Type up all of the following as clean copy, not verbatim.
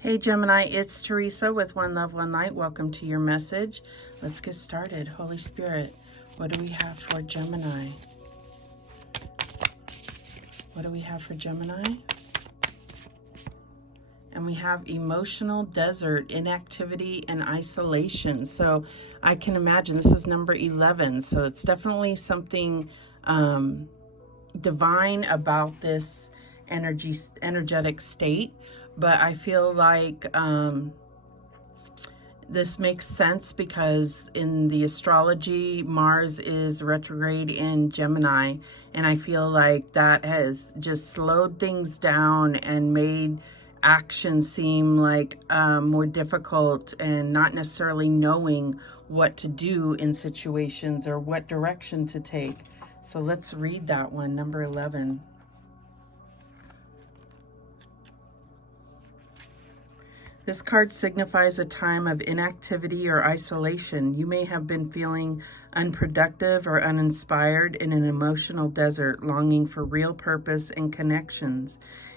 Hey Gemini, it's Teresa with One Love, One Light. Welcome to your message. Let's get started. Holy Spirit, what do we have for Gemini? What do we have for Gemini? And we have emotional desert, inactivity, and isolation. So I can imagine this is number 11. So it's definitely something divine about this energetic state. But I feel like this makes sense because in the astrology, Mars is retrograde in Gemini. And I feel like that has just slowed things down and made action seem like more difficult, and not necessarily knowing what to do in situations or what direction to take. So let's read that one, number 11. This card signifies a time of inactivity or isolation. You may have been feeling unproductive or uninspired in an emotional desert, longing for real purpose and connections.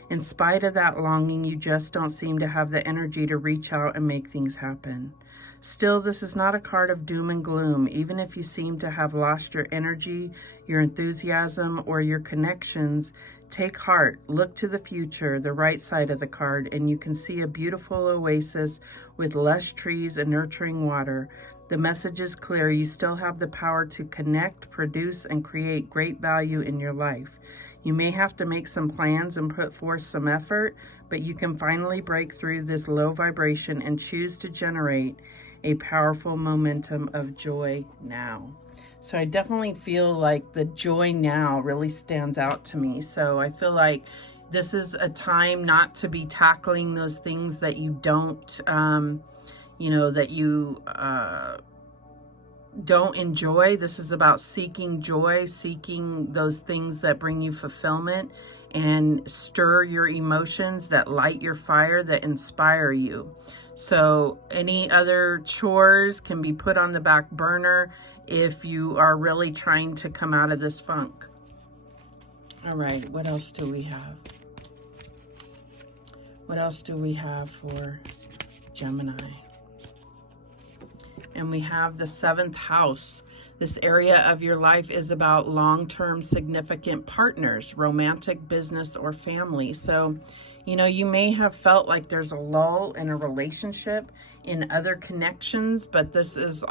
In spite of that longing, you just don't seem to have the energy to reach out and make things happen. Still, this is not a card of doom and gloom. Even if you seem to have lost your energy, your enthusiasm, or your connections, take heart, look to the future, the right side of the card, and you can see a beautiful oasis with lush trees and nurturing water. The message is clear. You still have the power to connect, produce, and create great value in your life. You may have to make some plans and put forth some effort, but you can finally break through this low vibration and choose to generate a powerful momentum of joy now. So I definitely feel like the joy now really stands out to me. So I feel like this is a time not to be tackling those things that you don't, don't enjoy. This is about seeking joy, seeking those things that bring you fulfillment and stir your emotions, that light your fire, that inspire you. So any other chores can be put on the back burner if you are really trying to come out of this funk. All right, what else do we have? What else do we have for Gemini? And we have the 7th house. This area of your life is about long-term significant partners, romantic, business, or family. So, you may have felt like there's a lull in a relationship, in other connections, but this is,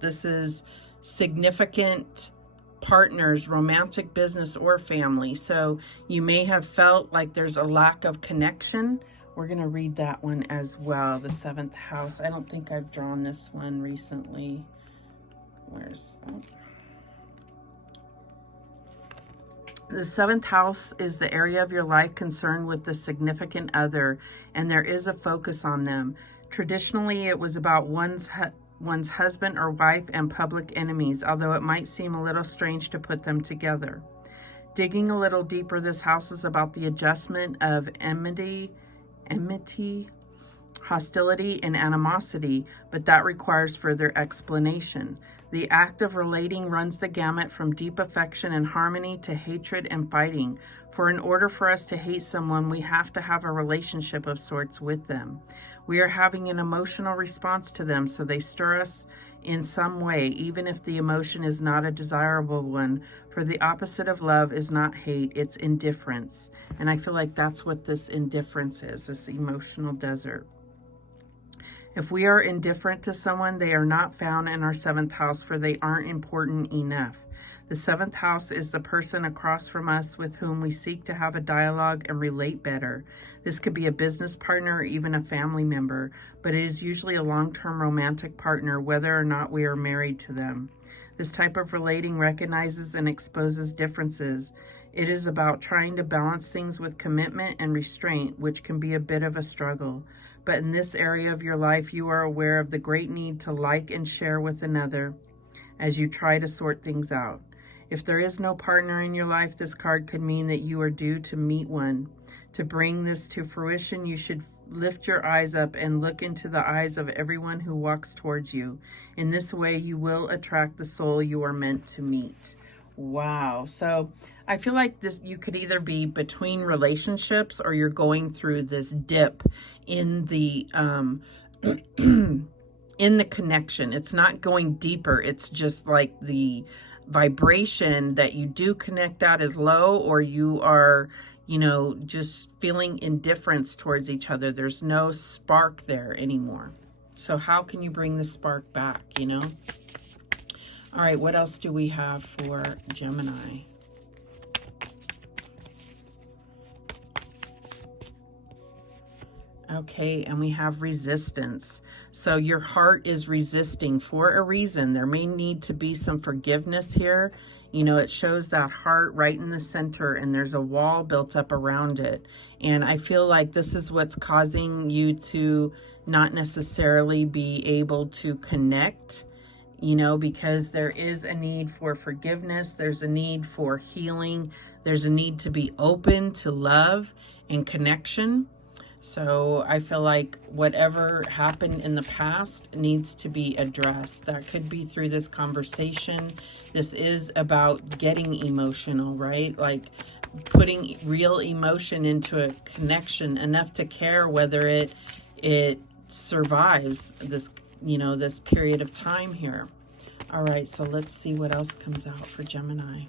this is significant partners, romantic, business, or family. So you may have felt like there's a lack of connection. We're going to read that one as well, the 7th house. I don't think I've drawn this one recently. The 7th house is the area of your life concerned with the significant other, and there is a focus on them. Traditionally, it was about one's husband or wife and public enemies, although it might seem a little strange to put them together. Digging a little deeper, this house is about the adjustment of enmity, hostility, and animosity, but that requires further explanation. The act of relating runs the gamut from deep affection and harmony to hatred and fighting. For in order for us to hate someone, we have to have a relationship of sorts with them. We are having an emotional response to them, so they stir us in some way, even if the emotion is not a desirable one. For the opposite of love is not hate, it's indifference. And I feel like that's what this indifference is, this emotional desert. If we are indifferent to someone, they are not found in our 7th house, for they aren't important enough. The 7th house is the person across from us with whom we seek to have a dialogue and relate better. This could be a business partner or even a family member, but it is usually a long-term romantic partner, whether or not we are married to them. This type of relating recognizes and exposes differences. It is about trying to balance things with commitment and restraint, which can be a bit of a struggle. But in this area of your life, you are aware of the great need to like and share with another as you try to sort things out. If there is no partner in your life, this card could mean that you are due to meet one. To bring this to fruition, you should lift your eyes up and look into the eyes of everyone who walks towards you. In this way, you will attract the soul you are meant to meet. Wow. So I feel like this, you could either be between relationships or you're going through this dip in the in the connection. It's not going deeper. It's just like the vibration that you do connect at is low, or you are, you know, just feeling indifference towards each other. There's no spark there anymore. So how can you bring the spark back, you know? All right, what else do we have for Gemini? Okay, and we have resistance. So your heart is resisting for a reason. There may need to be some forgiveness here. You know, it shows that heart right in the center, and there's a wall built up around it. And I feel like this is what's causing you to not necessarily be able to connect, you know, because there is a need for forgiveness. There's a need for healing. There's a need to be open to love and connection. So I feel like whatever happened in the past needs to be addressed. That could be through this conversation. This is about getting emotional, right? Like putting real emotion into a connection enough to care whether it survives this, you know, this period of time here. All right, so let's see what else comes out for Gemini.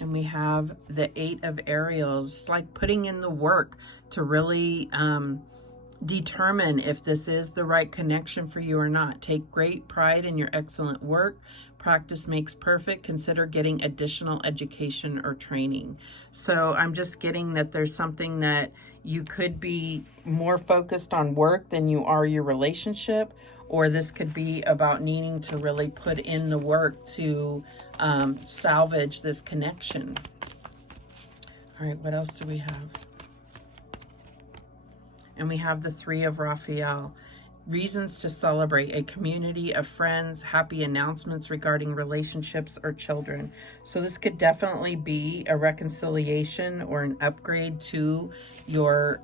And we have the 8 of Ariels. It's like putting in the work to really determine if this is the right connection for you or not. Take great pride in your excellent work. Practice makes perfect. Consider getting additional education or training. So I'm just getting that there's something that you could be more focused on work than you are your relationship, or this could be about needing to really put in the work to salvage this connection. All right, what else do we have? And we have the 3 of Raphael. Reasons to celebrate: a community of friends, happy announcements regarding relationships or children. So this could definitely be a reconciliation or an upgrade to your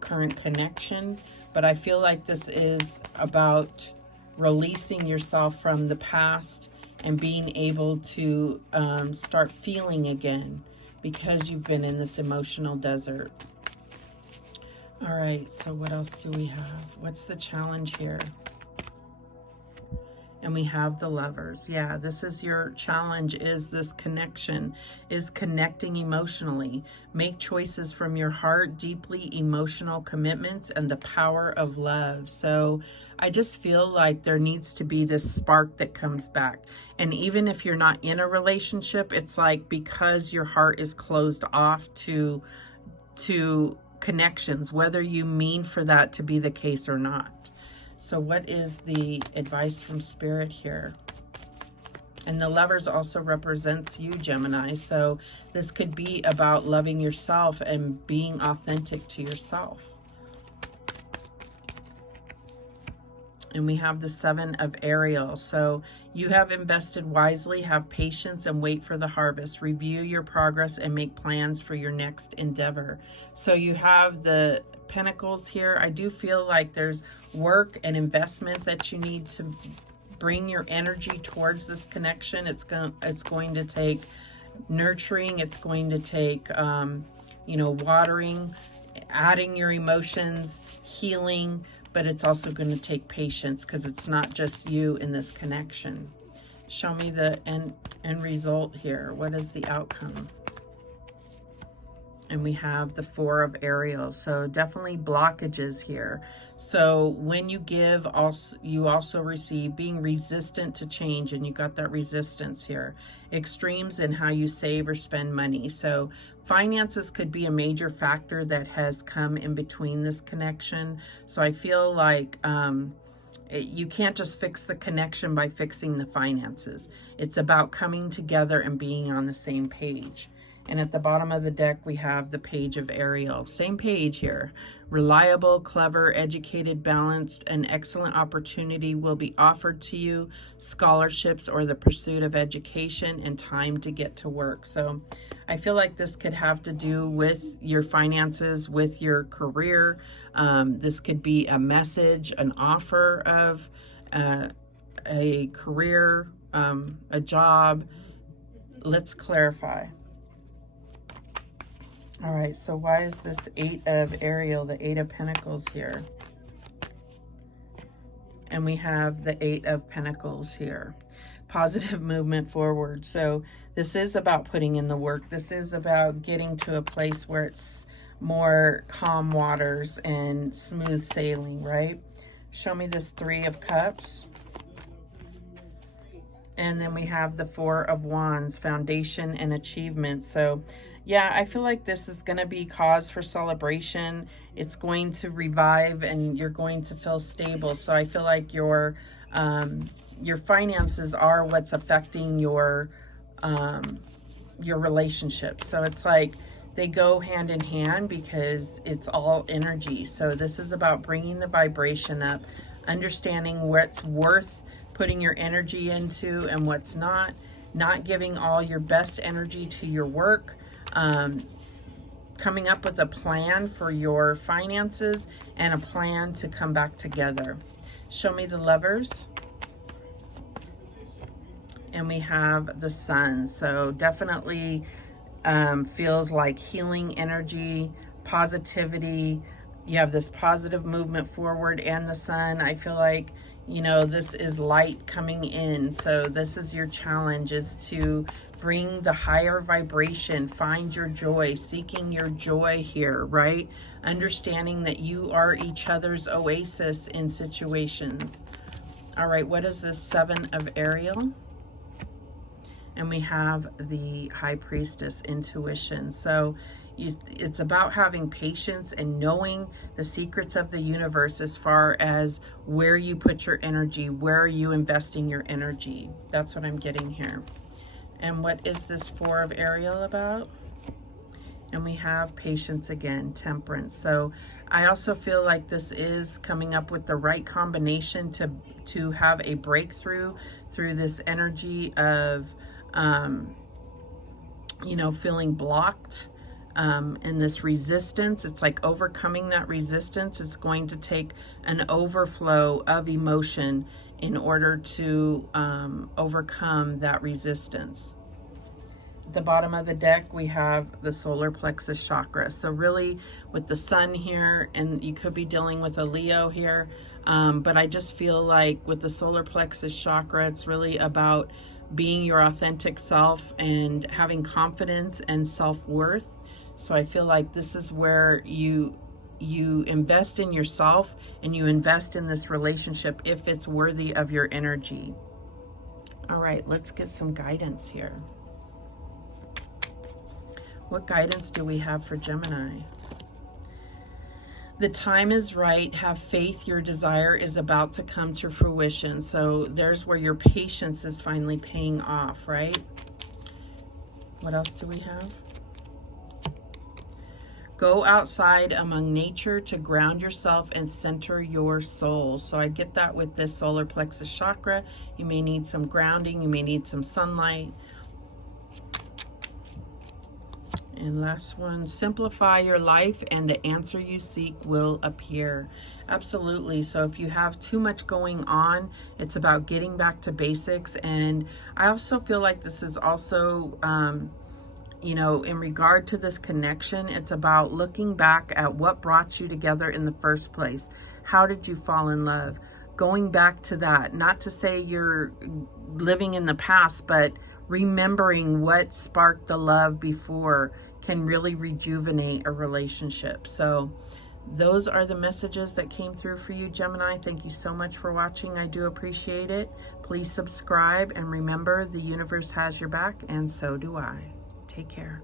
current connection. But I feel like this is about releasing yourself from the past and being able to start feeling again, because you've been in this emotional desert. All right, so what else do we have? What's the challenge here? And we have the Lovers. Yeah, this is your challenge, is this connection, is connecting emotionally. Make choices from your heart, deeply emotional commitments, and the power of love. So I just feel like there needs to be this spark that comes back. And even if you're not in a relationship, it's like because your heart is closed off to connections, whether you mean for that to be the case or not. So what is the advice from Spirit here? And the Lovers also represents you, Gemini. So this could be about loving yourself and being authentic to yourself. And we have the 7 of Ariel. So you have invested wisely, have patience, and wait for the harvest. Review your progress and make plans for your next endeavor. So you have the Pentacles here. I do feel like there's work and investment that you need to bring your energy towards this connection. It's going to take nurturing. It's going to take, you know, watering, adding your emotions, healing, but it's also going to take patience because it's not just you in this connection. Show me the end result here. What is the outcome? And we have the 4 of Ariel. So definitely blockages here. So when you give, you also receive. Being resistant to change, and you got that resistance here. Extremes in how you save or spend money. So finances could be a major factor that has come in between this connection. So I feel like you can't just fix the connection by fixing the finances. It's about coming together and being on the same page. And at the bottom of the deck, we have the Page of Ariel. Same page here. Reliable, clever, educated, balanced, an excellent opportunity will be offered to you. Scholarships or the pursuit of education, and time to get to work. So I feel like this could have to do with your finances, with your career. This could be a message, an offer of a career, a job, let's clarify. All right, so why is this 8 of Ariel, the 8 of Pentacles here? And we have the 8 of Pentacles here. Positive movement forward. So this is about putting in the work. This is about getting to a place where it's more calm waters and smooth sailing, right? Show me this 3 of Cups. And then we have the 4 of Wands, foundation and achievement. So yeah, I feel like this is going to be cause for celebration. It's going to revive and you're going to feel stable. So I feel like your finances are what's affecting your relationships. So it's like they go hand in hand because it's all energy. So this is about bringing the vibration up, understanding what's worth putting your energy into and what's not giving all your best energy to your work, coming up with a plan for your finances and a plan to come back together. Show me the Lovers. And we have the Sun. So definitely feels like healing energy, positivity. You have this positive movement forward and the Sun. I feel like, you know, this is light coming in. So this is your challenge, is to bring the higher vibration, find your joy, seeking your joy here, right? Understanding that you are each other's oasis in situations. All right, what is this 7 of Ariel? And we have the High Priestess, intuition. So it's about having patience and knowing the secrets of the universe as far as where you put your energy, where are you investing your energy. That's what I'm getting here. And what is this 4 of Ariel about? And we have patience again, temperance. So I also feel like this is coming up with the right combination to have a breakthrough through this energy of you know, feeling blocked in this resistance. It's like overcoming that resistance. It's going to take an overflow of emotion in order to overcome that resistance. At the bottom of the deck, we have the solar plexus chakra. So really with the Sun here, and you could be dealing with a Leo here, but I just feel like with the solar plexus chakra, it's really about being your authentic self and having confidence and self-worth. So I feel like this is where you invest in yourself and you invest in this relationship if it's worthy of your energy. All right, let's get some guidance here. What guidance do we have for Gemini? The time is right. Have faith. Your desire is about to come to fruition. So there's where your patience is finally paying off, right? What else do we have? Go outside among nature to ground yourself and center your soul. So I get that with this solar plexus chakra. You may need some grounding. You may need some sunlight. And last one, simplify your life and the answer you seek will appear. Absolutely. So if you have too much going on, it's about getting back to basics. And I also feel like this is also, you know, in regard to this connection, it's about looking back at what brought you together in the first place. How did you fall in love? Going back to that, not to say you're living in the past, but remembering what sparked the love before can really rejuvenate a relationship. So those are the messages that came through for you, Gemini. Thank you so much for watching. I do appreciate it. Please subscribe, and remember, the universe has your back, and so do I. Take care.